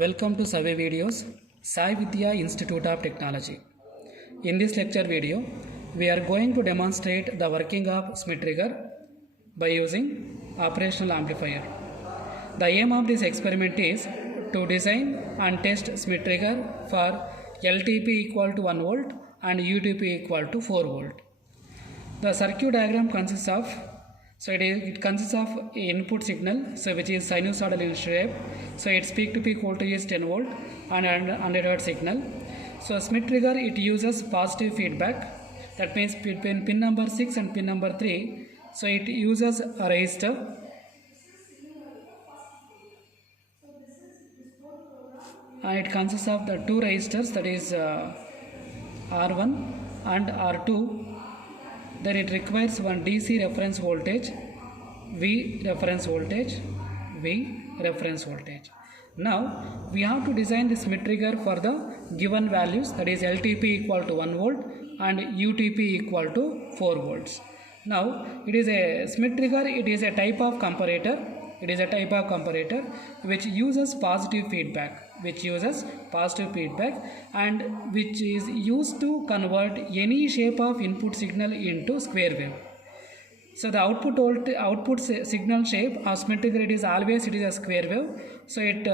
Welcome to Survey Videos, Sai Vidya Institute of Technology. In this lecture video, we are going to demonstrate the working of Schmitt trigger by using operational amplifier. The aim of this experiment is to design and test Schmitt trigger for LTP equal to 1 volt and UTP equal to 4 volt. The circuit diagram consists of it consists of input signal, which is sinusoidal in shape. So its peak to peak voltage is 10 volt and 100 hertz signal. So Schmitt trigger, it uses positive feedback. That means between pin number 6 and pin number 3. So it uses a resistor. And it consists of the two resistors, that is R1 and R2. Then it requires one DC reference voltage, V reference voltage. Now we have to design the Schmitt trigger for the given values, that is LTP equal to 1 volt and UTP equal to 4 volts. Now it is a Schmitt trigger, it is a type of comparator. It is a type of comparator which uses positive feedback, and which is used to convert any shape of input signal into square wave. So the output signal shape of Schmitt trigger, it is a square wave. So it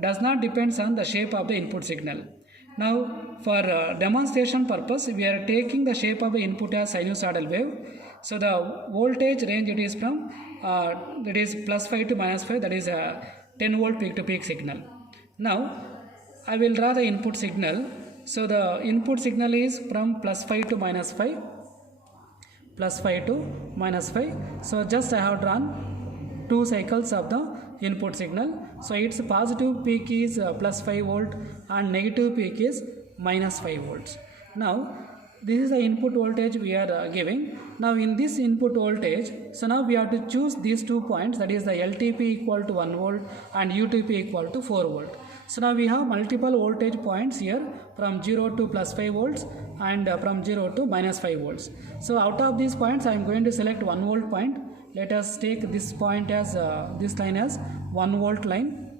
does not depends on the shape of the input signal. Now for demonstration purpose, we are taking the shape of the input as sinusoidal wave. So the voltage range, it is from that is plus 5 to minus 5, that is a 10 volt peak to peak signal. Now I will draw the input signal. So the input signal is from plus 5 to minus 5. So just I have drawn two cycles of the input signal. So its positive peak is plus 5 volt and negative peak is minus 5 volts. Now this is the input voltage we are giving. Now in this input voltage, so now we have to choose these 2 points, that is the LTP equal to 1 volt and UTP equal to 4 volt. So now we have multiple voltage points here, from 0 to plus 5 volts and from 0 to minus 5 volts. So out of these points I am going to select 1 volt point. Let us take this point as this line as 1 volt line,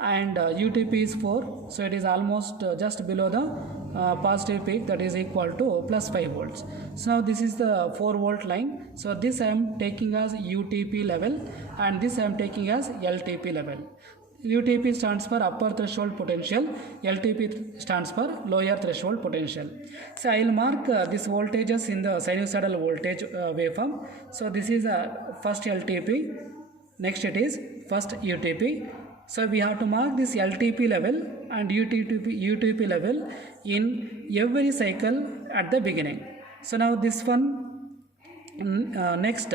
and UTP is 4, so it is almost just below the positive peak, that is equal to plus 5 volts. So now this is the 4 volt line. So this I am taking as UTP level and this I am taking as LTP level. UTP stands for upper threshold potential, LTP stands for lower threshold potential. So I will mark these voltages in the sinusoidal voltage waveform. So this is first LTP, next it is first UTP. So we have to mark this LTP level and UTP level in every cycle at the beginning. So now this one next.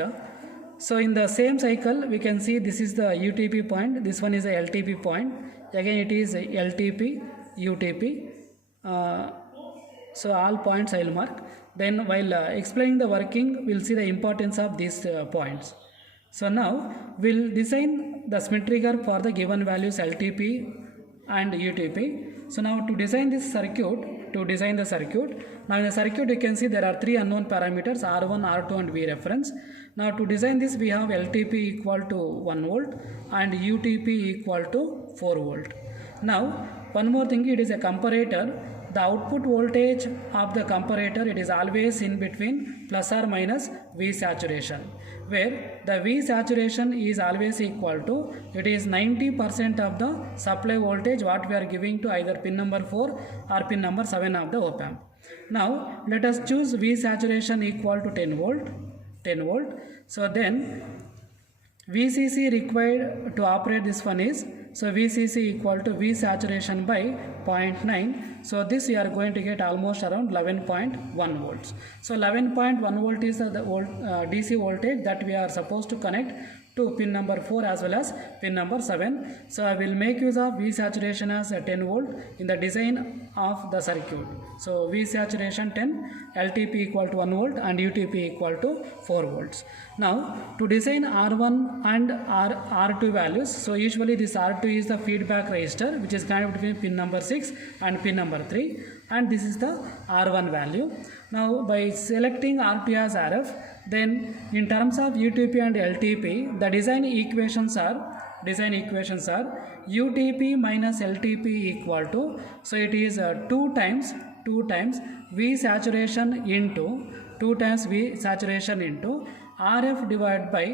So in the same cycle we can see this is the UTP point, this one is a LTP point, again it is LTP, UTP. So all points I will mark. Then while explaining the working, we will see the importance of these points. So now we will design the Schmitt trigger for the given values LTP and UTP. So now to design this circuit, now in the circuit you can see there are 3 unknown parameters, R1, R2 and V reference. Now to design this, we have LTP equal to 1 volt and UTP equal to 4 volt. Now one more thing, it is a comparator. The output voltage of the comparator, it is always in between plus or minus V saturation, where the V saturation is always equal to, it is 90% of the supply voltage what we are giving to either pin number 4 or pin number 7 of the op amp. Now let us choose V saturation equal to 10 volt. So then VCC required to operate this one is, so VCC equal to V saturation by 0.9. So this we are going to get almost around 11.1 volts. So 11.1 volt is the DC voltage that we are supposed to connect to pin number 4 as well as pin number 7. So I will make use of V saturation as 10 volt in the design of the circuit. So V saturation 10, LTP equal to 1 volt and UTP equal to 4 volts. Now to design R1 and R2 values, so usually this R2 is the feedback resistor which is connected between pin number 6 and pin number 3, and this is the R1 value. Now by selecting R2 as RF, then in terms of UTP and LTP, the design equations are design equations are UTP minus LTP equal to, so it is 2 times V saturation into RF divided by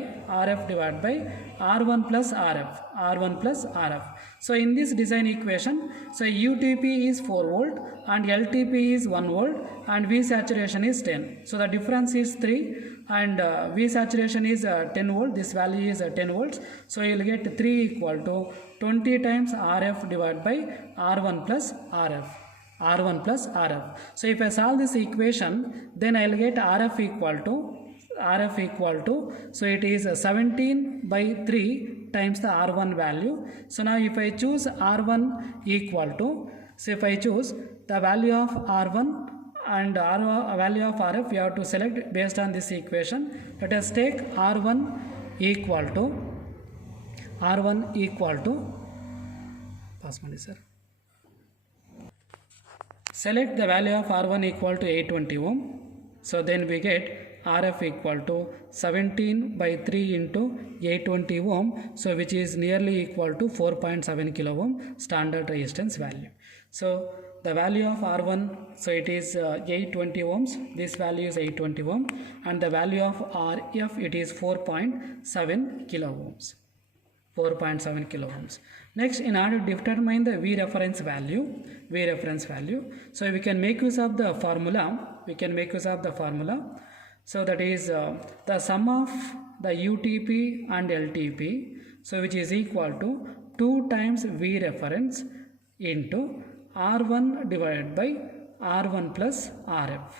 R1 plus RF. So in this design equation, so UTP is 4 volt and LTP is 1 volt and V saturation is 10. So the difference is 3 and V saturation is 10 volt. This value is 10 volts. So you will get 3 equal to 20 times RF divided by R1 plus RF. So if I solve this equation, then I will get RF equal to, so it is 17 by 3 times the R1 value. So now if I choose R1 equal to, so if I choose the value of R1 and value of RF, we have to select based on this equation. Let us take R1 equal to, pass money sir. Select the value of R1 equal to 820 ohm. So then we get RF equal to 17 by 3 into 820 ohm. So which is nearly equal to 4.7 kilo ohm standard resistance value. So the value of R1, so it is 820 ohms. This value is 820 ohm. And the value of RF, it is 4.7 kilo ohms. 4.7 kilo ohms. Next, in order to determine the V reference value, so we can make use of the formula. So that is the sum of the UTP and LTP, so which is equal to 2 times V reference into R1 divided by R1 plus RF.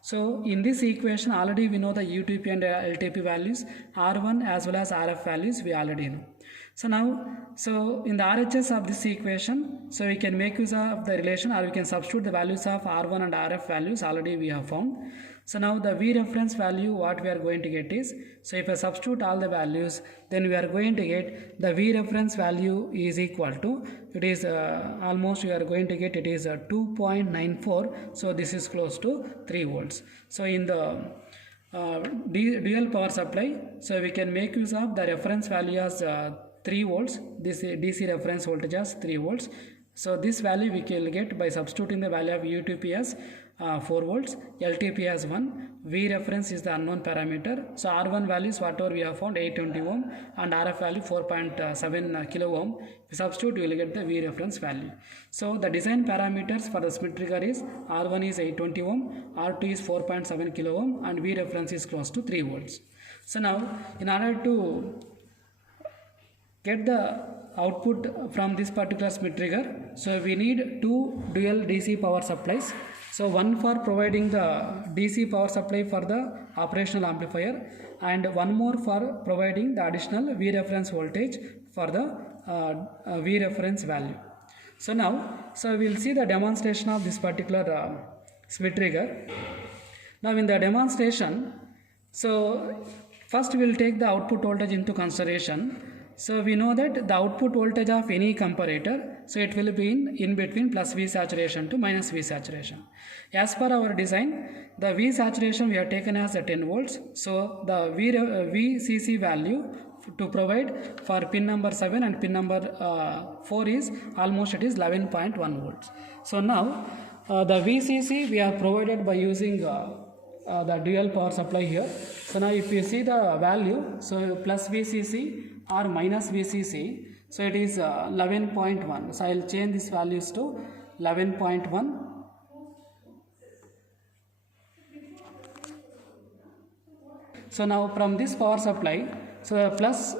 So in this equation already we know the UTP and LTP values, R1 as well as RF values we already know. So now, so in the RHS of this equation, so we can make use of the relation, or we can substitute the values of R1 and RF values already we have found. So now the V reference value, what we are going to get is, so if I substitute all the values, then we are going to get the V reference value is equal to, it is almost we are going to get, it is 2.94. So this is close to 3 volts. So in the dual power supply, so we can make use of the reference value as 3 volts. This DC reference voltage as 3 volts. So this value we can get by substituting the value of UTP as 4 volts, LTP as 1, V reference is the unknown parameter. So R1 values whatever we have found 820 ohm and RF value 4.7 kilo ohm. If you substitute, you will get the V reference value. So the design parameters for the Schmitt trigger is R1 is 820 ohm, R2 is 4.7 kilo ohm and V reference is close to 3 volts. So now in order to get the output from this particular Schmitt trigger, so we need 2 dual DC power supplies. So one for providing the DC power supply for the operational amplifier and one more for providing the additional V reference voltage for the V reference value. So now, so we will see the demonstration of this particular Schmitt trigger. Now in the demonstration, so first we will take the output voltage into consideration. So we know that the output voltage of any comparator, so it will be in between plus V saturation to minus V saturation. As per our design, the V saturation we have taken as 10 volts. So the VCC value to provide for pin number 7 and pin number 4 is almost it is 11.1 volts. So now the VCC we have provided by using the dual power supply here. So now if you see the value, so plus VCC or minus VCC, so it is 11.1. So I will change these values to 11.1. So now from this power supply, so plus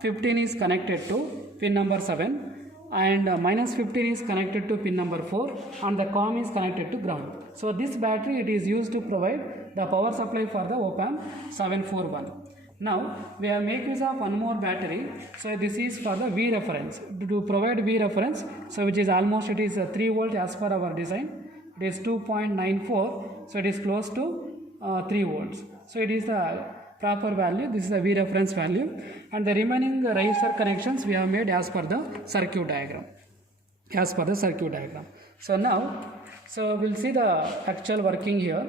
15 is connected to pin number 7 and minus 15 is connected to pin number 4 and the COM is connected to ground. So this battery it is used to provide the power supply for the op-amp 741. Now we have make use of one more battery. So this is for the V reference, to provide V reference, so which is almost it is 3 volt as per our design. It is 2.94, so it is close to 3 volts. So it is the proper value. This is the V reference value, and the remaining resistor connections we have made as per the circuit diagram. So now, so we'll see the actual working here.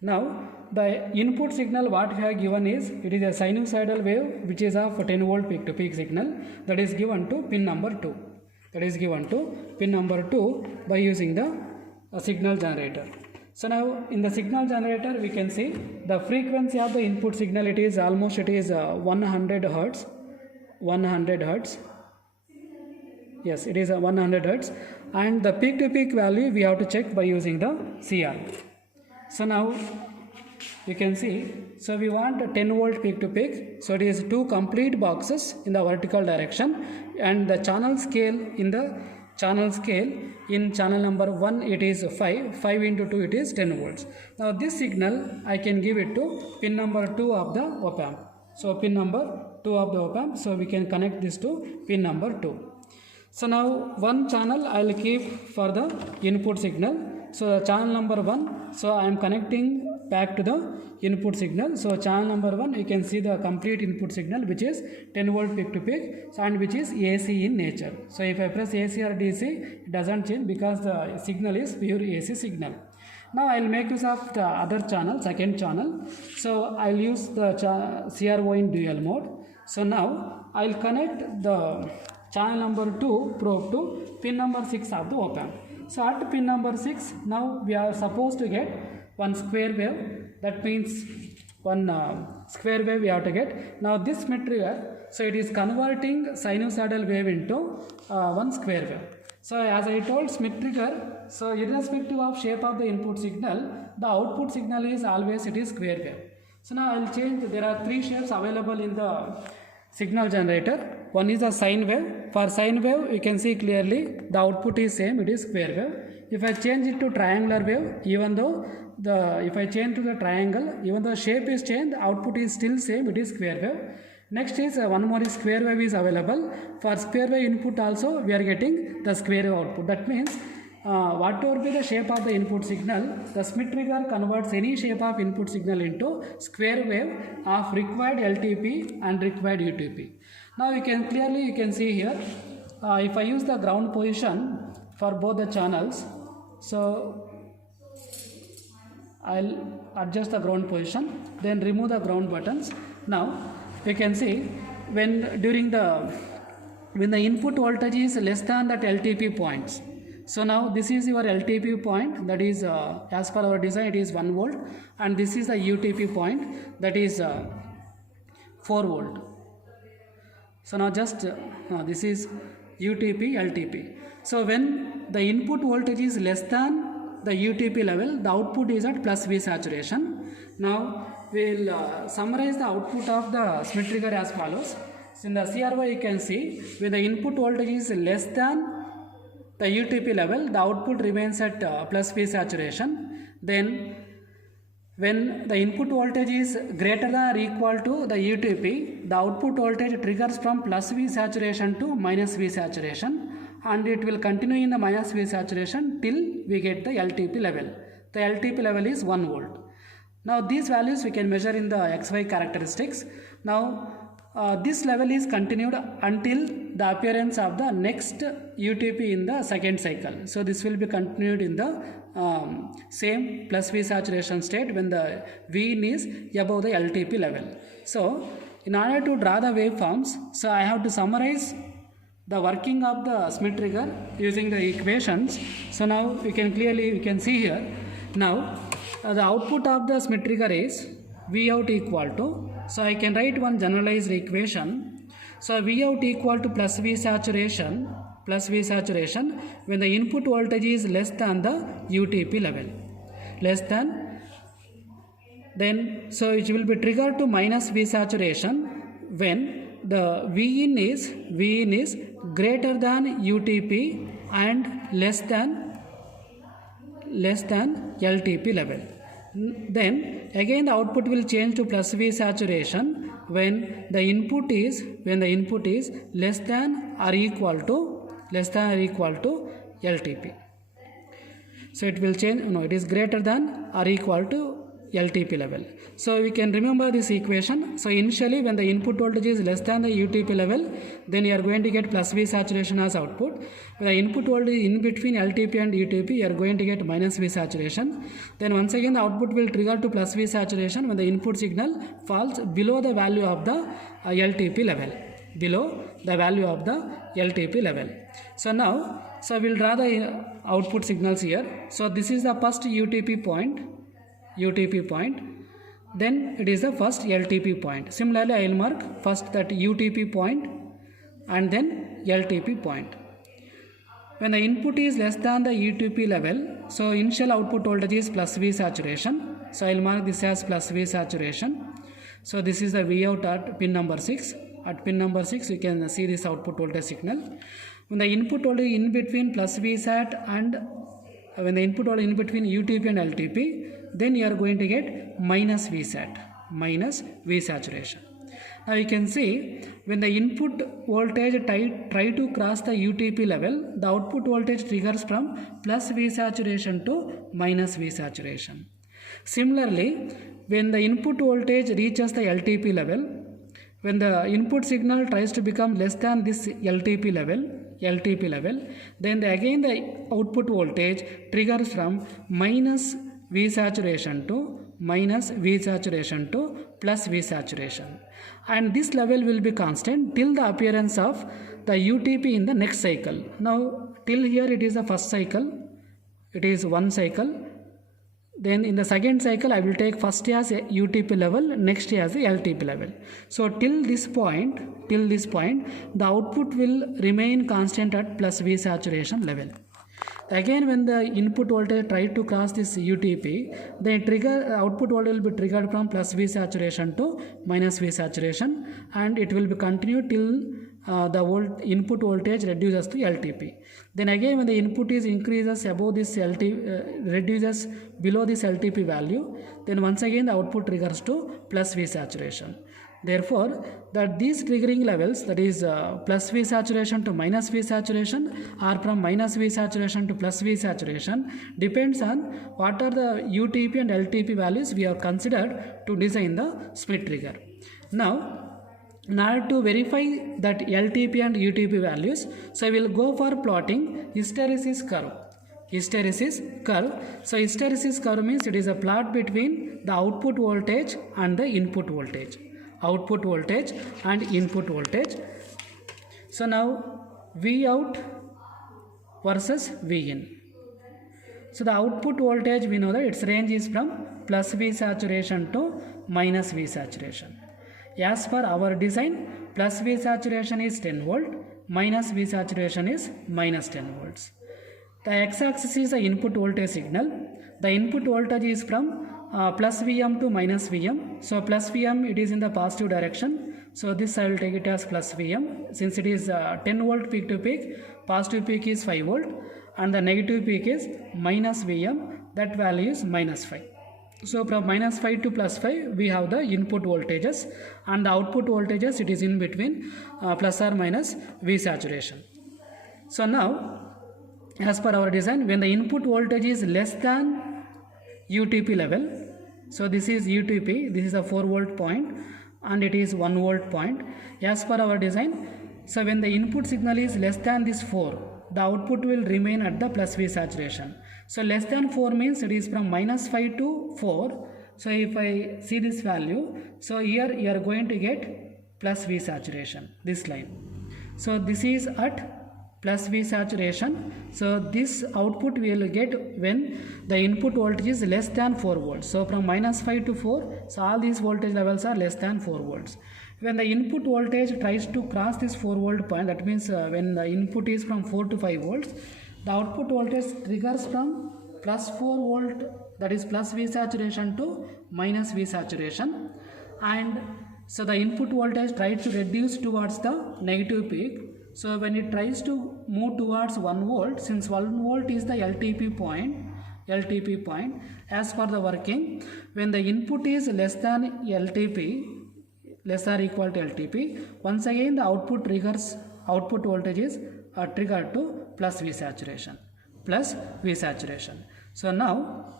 Now the input signal what we have given is, it is a sinusoidal wave which is of 10 volt peak to peak signal, that is given to pin number 2. That is given to pin number 2 by using the signal generator. So now in the signal generator we can see the frequency of the input signal, it is 100 hertz. 100 hertz. Yes, it is 100 hertz, and the peak to peak value we have to check by using the CR. So now you can see, so we want a 10 volt peak to peak, so it is 2 complete boxes in the vertical direction, and the channel scale in channel number 1 it is 5 into 2 it is 10 volts. Now this signal I can give it to pin number 2 of the op amp. So pin number 2 of the op amp, so we can connect this to pin number 2. So now one channel I will keep for the input signal. So the channel number 1, so I am connecting back to the input signal. So channel number 1, you can see the complete input signal which is 10 volt peak to peak and which is AC in nature. So if I press AC or DC, it doesn't change because the signal is pure AC signal. Now I will make use of the other channel, second channel. So I will use the CRO in dual mode. So now I will connect the channel number 2 probe to pin number 6 of the op amp. So at pin number 6, now we are supposed to get one square wave. That means one square wave we have to get. Now this Schmitt trigger, so it is converting sinusoidal wave into one square wave. So as I told, Schmitt trigger, so irrespective of shape of the input signal, the output signal is always it is square wave. So now I will change, there are 3 shapes available in the signal generator. One is a sine wave. For sine wave, you can see clearly the output is same, it is square wave. If I change it to triangular wave, even though if I change to the triangle, even though shape is changed, the output is still same, it is square wave. Next is one more is square wave is available. For square wave input also, we are getting the square wave output. That means whatever be the shape of the input signal, the Schmitt trigger converts any shape of input signal into square wave of required LTP and required UTP. Now you can clearly see here, if I use the ground position for both the channels, so I'll adjust the ground position, then remove the ground buttons. Now you can see when the input voltage is less than that LTP points. So now this is your LTP point, that is as per our design it is 1 volt, and this is the UTP point, that is 4 volt. So now just this is UTP, LTP. So when the input voltage is less than the UTP level, the output is at plus V saturation. Now we will summarize the output of the Schmitt trigger as follows. So in the CRO you can see when the input voltage is less than the UTP level, the output remains at plus V saturation. Then when the input voltage is greater than or equal to the UTP, the output voltage triggers from plus V saturation to minus V saturation, and it will continue in the minus V saturation till we get the LTP level. The LTP level is 1 volt. Now these values we can measure in the XY characteristics. Now this level is continued until the appearance of the next UTP in the second cycle. So this will be continued in the same plus V saturation state when the Vin is above the LTP level. So in order to draw the waveforms, so I have to summarize the working of the Schmitt trigger using the equations. So now we can see here. Now the output of the Schmitt trigger is V out equal to, so I can write one generalized equation. So V out equal to plus V saturation when the input voltage is less than the UTP level, less than, then so it will be triggered to minus V saturation when the Vin is greater than UTP and less than LTP level. Then again the output will change to plus V saturation when the input is less than or equal to LTP. So it will change, no, it is greater than or equal to LTP level. So we can remember this equation. So initially when the input voltage is less than the UTP level, then you are going to get plus V saturation as output. When the input voltage is in between LTP and UTP, you are going to get minus V saturation. Then once again the output will trigger to plus V saturation when the input signal falls below the value of the LTP level. Below the value of the LTP level. So now, we'll draw the output signals here. So this is the first UTP point, then it is the first LTP point. Similarly, I will mark first that UTP point and then LTP point. When the input is less than the UTP level, so initial output voltage is plus V saturation. So I will mark this as plus V saturation. So this is the V out at pin number 6. At pin number 6, you can see this output voltage signal. When the input voltage in between plus V sat and when the input voltage in between UTP and LTP, then you are going to get minus V sat, minus V saturation. Now you can see when the input voltage try to cross the UTP level, the output voltage triggers from plus V saturation to minus V saturation. Similarly, when the input voltage reaches the LTP level, when the input signal tries to become less than this LTP level, then again the output voltage triggers from minus V saturation to plus V saturation. And this level will be constant till the appearance of the UTP in the next cycle. Now till here it is the first cycle, it is one cycle. Then in the second cycle, I will take first as a UTP level, next as a LTP level. So till this point, the output will remain constant at plus V saturation level. Again, when the input voltage tries to cross this UTP, the output voltage will be triggered from plus V saturation to minus V saturation, and it will be continued till the input voltage reduces to LTP. Then again when the input is increases above this reduces below this LTP value, then once again the output triggers to plus V saturation. Therefore, that these triggering levels, that is plus V saturation to minus V saturation or from minus V saturation to plus V saturation, depends on what are the UTP and LTP values we have considered to design the split trigger. Now, in order to verify that LTP and UTP values, so I will go for plotting hysteresis curve. So hysteresis curve means it is a plot between the output voltage and the input voltage. So now V out versus V in. So the output voltage, we know that its range is from plus V saturation to minus V saturation. As per our design, plus V saturation is 10 volt, minus V saturation is minus 10 volts. The x-axis is the input voltage signal. The input voltage is from plus Vm to minus Vm. So plus Vm, it is in the positive direction. So this I will take it as plus Vm. Since it is 10 volt peak to peak, positive peak is 5 volt and the negative peak is minus Vm. That value is minus 5. So from minus 5 to plus 5, we have the input voltages, and the output voltages, it is in between plus or minus V saturation. So now, as per our design, when the input voltage is less than UTP level, so this is UTP, this is a 4 volt point and it is 1 volt point. As per our design, so when the input signal is less than this 4, the output will remain at the plus V saturation. So less than 4 means it is from minus 5 to 4. So if I see this value, so here you are going to get plus V saturation, this line. So this is at plus V saturation. So this output we will get when the input voltage is less than 4 volts. So from minus 5 to 4, so all these voltage levels are less than 4 volts. When the input voltage tries to cross this 4 volt point, that means when the input is from 4 to 5 volts, the output voltage triggers from plus 4 volt, that is plus V saturation, to minus V saturation, and so the input voltage tries to reduce towards the negative peak. So when it tries to move towards 1 volt, since 1 volt is the LTP point, as per the working, when the input is less than LTP, less or equal to LTP, once again the output voltage is triggered to plus V saturation. So now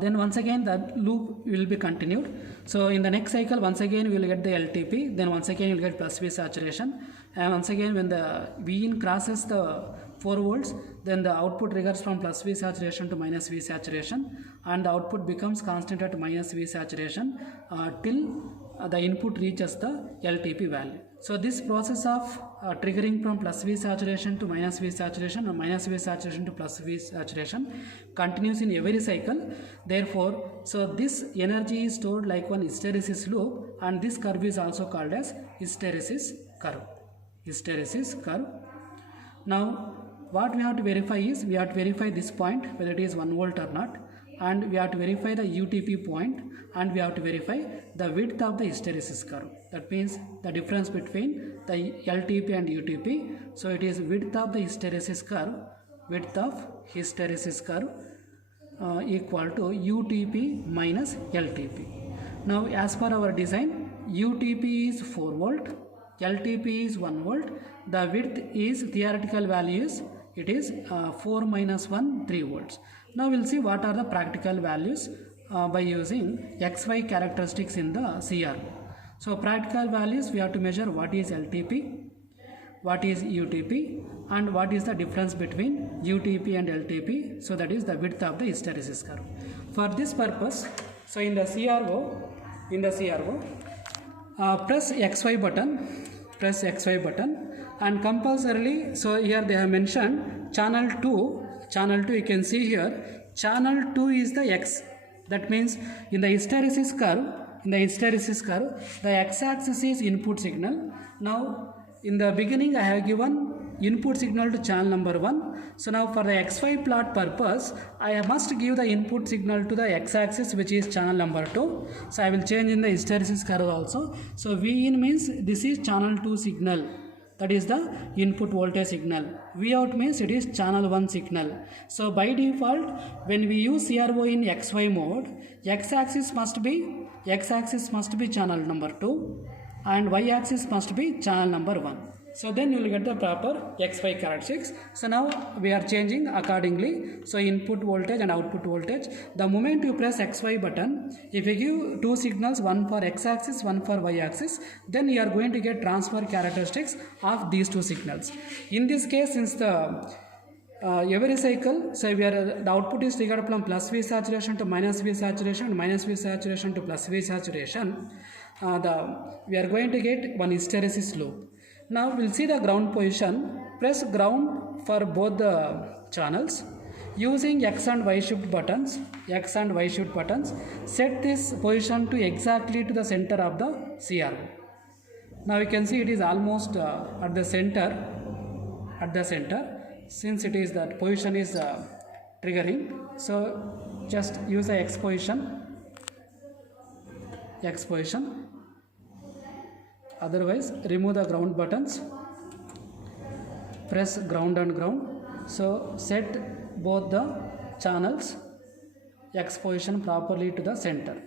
then once again the loop will be continued. So in the next cycle, once again we will get the LTP, then once again you will get plus V saturation, and once again when the V in crosses the 4 volts, then the output triggers from plus V saturation to minus V saturation, and the output becomes constant at minus V saturation till the input reaches the LTP value. So this process of triggering from plus V saturation to minus V saturation, or minus V saturation to plus V saturation continues in every cycle. Therefore, so this energy is stored like one hysteresis loop, and this curve is also called as hysteresis curve. Hysteresis curve. Now what we have to verify is, we have to verify this point whether it is 1 volt or not, and we have to verify the UTP point, and we have to verify the width of the hysteresis curve. That means the difference between the LTP and UTP. So it is width of the hysteresis curve, width of hysteresis curve equal to UTP minus LTP. Now as per our design, UTP is 4 volt, LTP is 1 volt. The width is, theoretical value is, it is 4 minus 1, 3 volts. Now we'll see what are the practical values by using XY characteristics in the CRO. So practical values, we have to measure what is LTP, what is UTP, and what is the difference between UTP and LTP. So that is the width of the hysteresis curve. For this purpose, so in the CRO, press XY button, and compulsorily, so here they have mentioned channel 2, you can see here, channel 2 is the X. That means in the hysteresis curve, the x-axis is input signal. Now in the beginning I have given input signal to channel number 1. So now for the XY plot purpose, I must give the input signal to the x-axis, which is channel number 2. So I will change in the hysteresis curve also. So V in means this is channel 2 signal, that is the input voltage signal. V out means it is channel 1 signal. So by default, when we use CRO in XY mode, x-axis must be channel number 2 and y-axis must be channel number 1. So then you will get the proper XY characteristics. So now we are changing accordingly. So input voltage and output voltage. The moment you press XY button, if you give 2 signals, one for x-axis, one for y-axis, then you are going to get transfer characteristics of these 2 signals. In this case, since the every cycle, so the output is triggered from plus V saturation to minus V saturation, and minus V saturation to plus V saturation, we are going to get one hysteresis loop. Now we'll see the ground position. Press ground for both the channels using X and Y shift buttons. Set this position to exactly to the center of the CRO. Now you can see it is almost at the center. Since it is that position is triggering, so just use the X position. Otherwise, remove the ground buttons. Press ground and ground. So set both the channels X position properly to the center.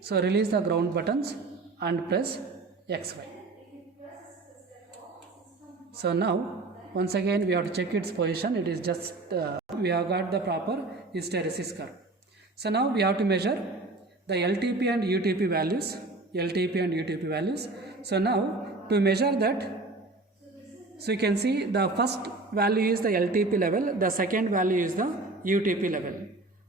So release the ground buttons and press XY. So now once again we have to check its position. It is just we have got the proper hysteresis curve. So now we have to measure the LTP and UTP values. So now to measure that, so you can see the first value is the LTP level, the second value is the UTP level,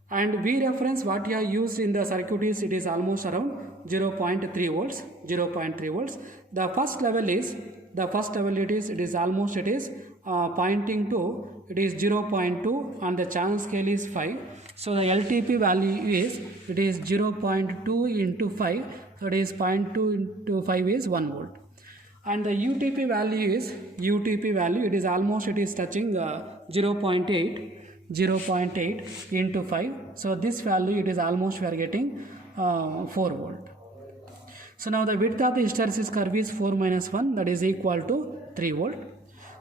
and V reference what you have used in the circuit is, it is almost around 0.3 volts. The first level is pointing to, it is 0.2 and the channel scale is 5. So the LTP value is, it is 0.2 into 5, that is 0.2 into 5 is 1 volt. And the UTP value, it is almost, it is touching 0.8 into 5. So this value, it is almost we are getting 4 volt. So now the width of the hysteresis curve is 4 minus 1, that is equal to 3 volt.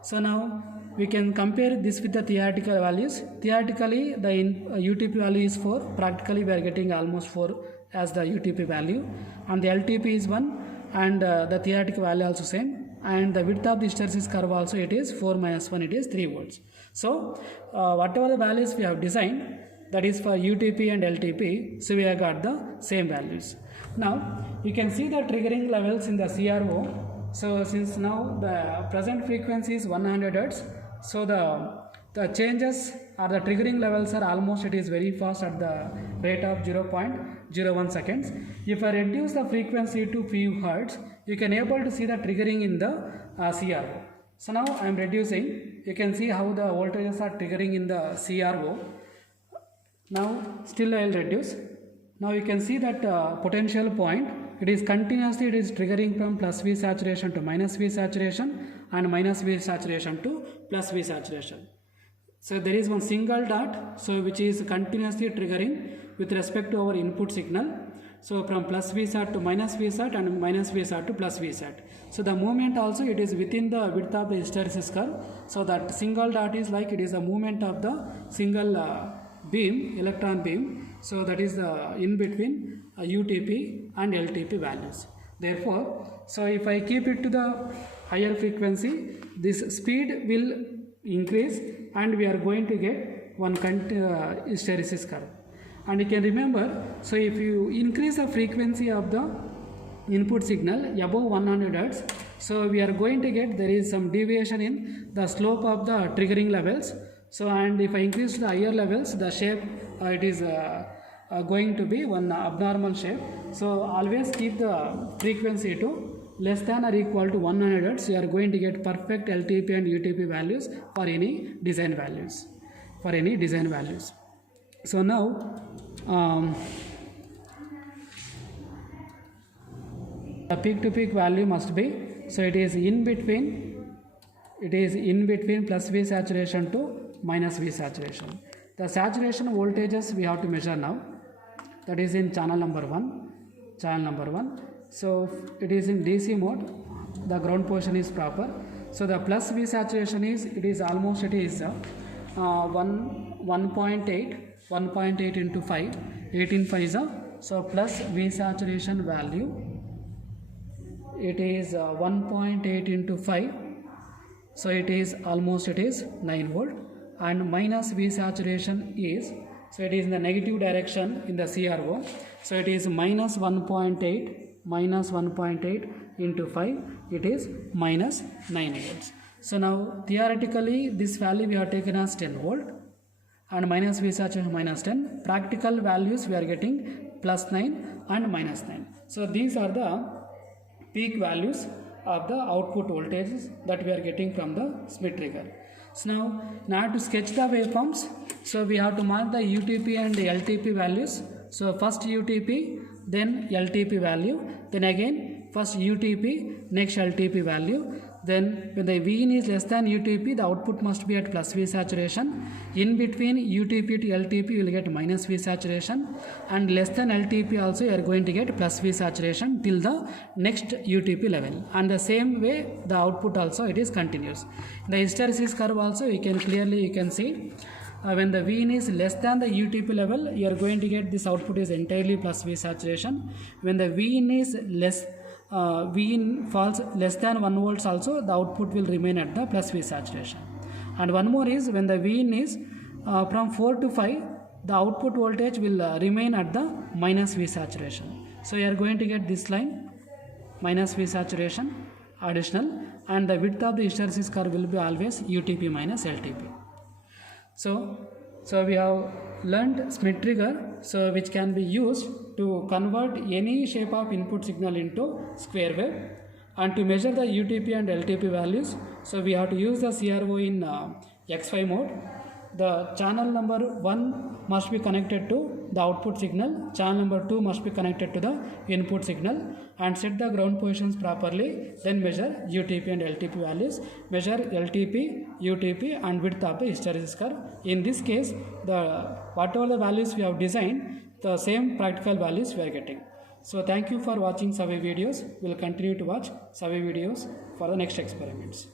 So now we can compare this with the theoretical values. Theoretically the UTP value is 4, practically we are getting almost 4 as the UTP value, and the LTP is 1, and the theoretical value also same, and the width of the hysteresis curve also, it is 4 minus 1, it is 3 volts. So whatever the values we have designed, that is for UTP and LTP, so we have got the same values. Now you can see the triggering levels in the CRO. So since now the present frequency is 100 Hz, so the changes or the triggering levels are almost, it is very fast at the rate of 0.01 seconds. If I reduce the frequency to few hertz, you can able to see the triggering in the CRO. So now I am reducing, you can see how the voltages are triggering in the CRO. Now still I will reduce. Now you can see that potential point, it is continuously, it is triggering from plus V saturation to minus V saturation and minus V saturation to plus V saturation. So there is one single dot, so which is continuously triggering with respect to our input signal. So from plus V sat to minus V sat and minus V sat to plus V sat. So the movement also, it is within the width of the hysteresis curve. So that single dot is like, it is the movement of the single beam, electron beam. So that is the in between UTP and LTP values. Therefore, so if I keep it to the higher frequency, this speed will increase and we are going to get one hysteresis curve. And you can remember, so if you increase the frequency of the input signal above 100 Hz, so we are going to get, there is some deviation in the slope of the triggering levels. So and if I increase the higher levels, the shape it is going to be one abnormal shape. So always keep the frequency to less than or equal to 100 Hz. You are going to get perfect LTP and UTP values for any design values. So now the peak to peak value must be, so it is in between plus V saturation to minus V saturation. The saturation voltages we have to measure now, that is in channel number 1. So it is in DC mode, the ground position is proper. So the plus V saturation is, it is 1.8 into 5, 18 5 is so plus V saturation value, it is 1.8 into 5, so it is 9 volt, and minus V saturation is, so it is in the negative direction in the CRO, so it is minus 1.8 into 5, it is minus 9 volts. So now theoretically this value we have taken as 10 volt and minus V saturation minus 10. Practical values we are getting plus 9 and minus 9. So these are the peak values of the output voltages that we are getting from the Schmitt trigger. So now in order to sketch the waveforms, so we have to mark the UTP and the LTP values. So first UTP, then LTP value, then again first UTP, next LTP value. Then when the Vin is less than UTP, the output must be at plus V saturation. In between UTP to LTP, you will get minus V saturation, and less than LTP also you are going to get plus V saturation till the next UTP level. And the same way the output also, it is continuous. The hysteresis curve also you can clearly see when the Vin is less than the UTP level, you are going to get this output is entirely plus V saturation. When the Vin is less Vin falls less than 1 volts also, the output will remain at the plus V saturation. And one more is when the Vin is from 4 to 5, the output voltage will remain at the minus V saturation. So you are going to get this line minus V saturation additional, and the width of the hysteresis curve will be always UTP minus LTP. So we have learned Schmitt trigger, so which can be used to convert any shape of input signal into square wave. And to measure the UTP and LTP values, so we have to use the CRO in X5 mode. The channel number 1 must be connected to the output signal, channel number 2 must be connected to the input signal, and set the ground positions properly, then measure UTP and LTP values, measure LTP, UTP and width of the hysteresis curve. In this case, whatever the values we have designed, the same practical values we are getting. So thank you for watching survey videos. We will continue to watch survey videos for the next experiments.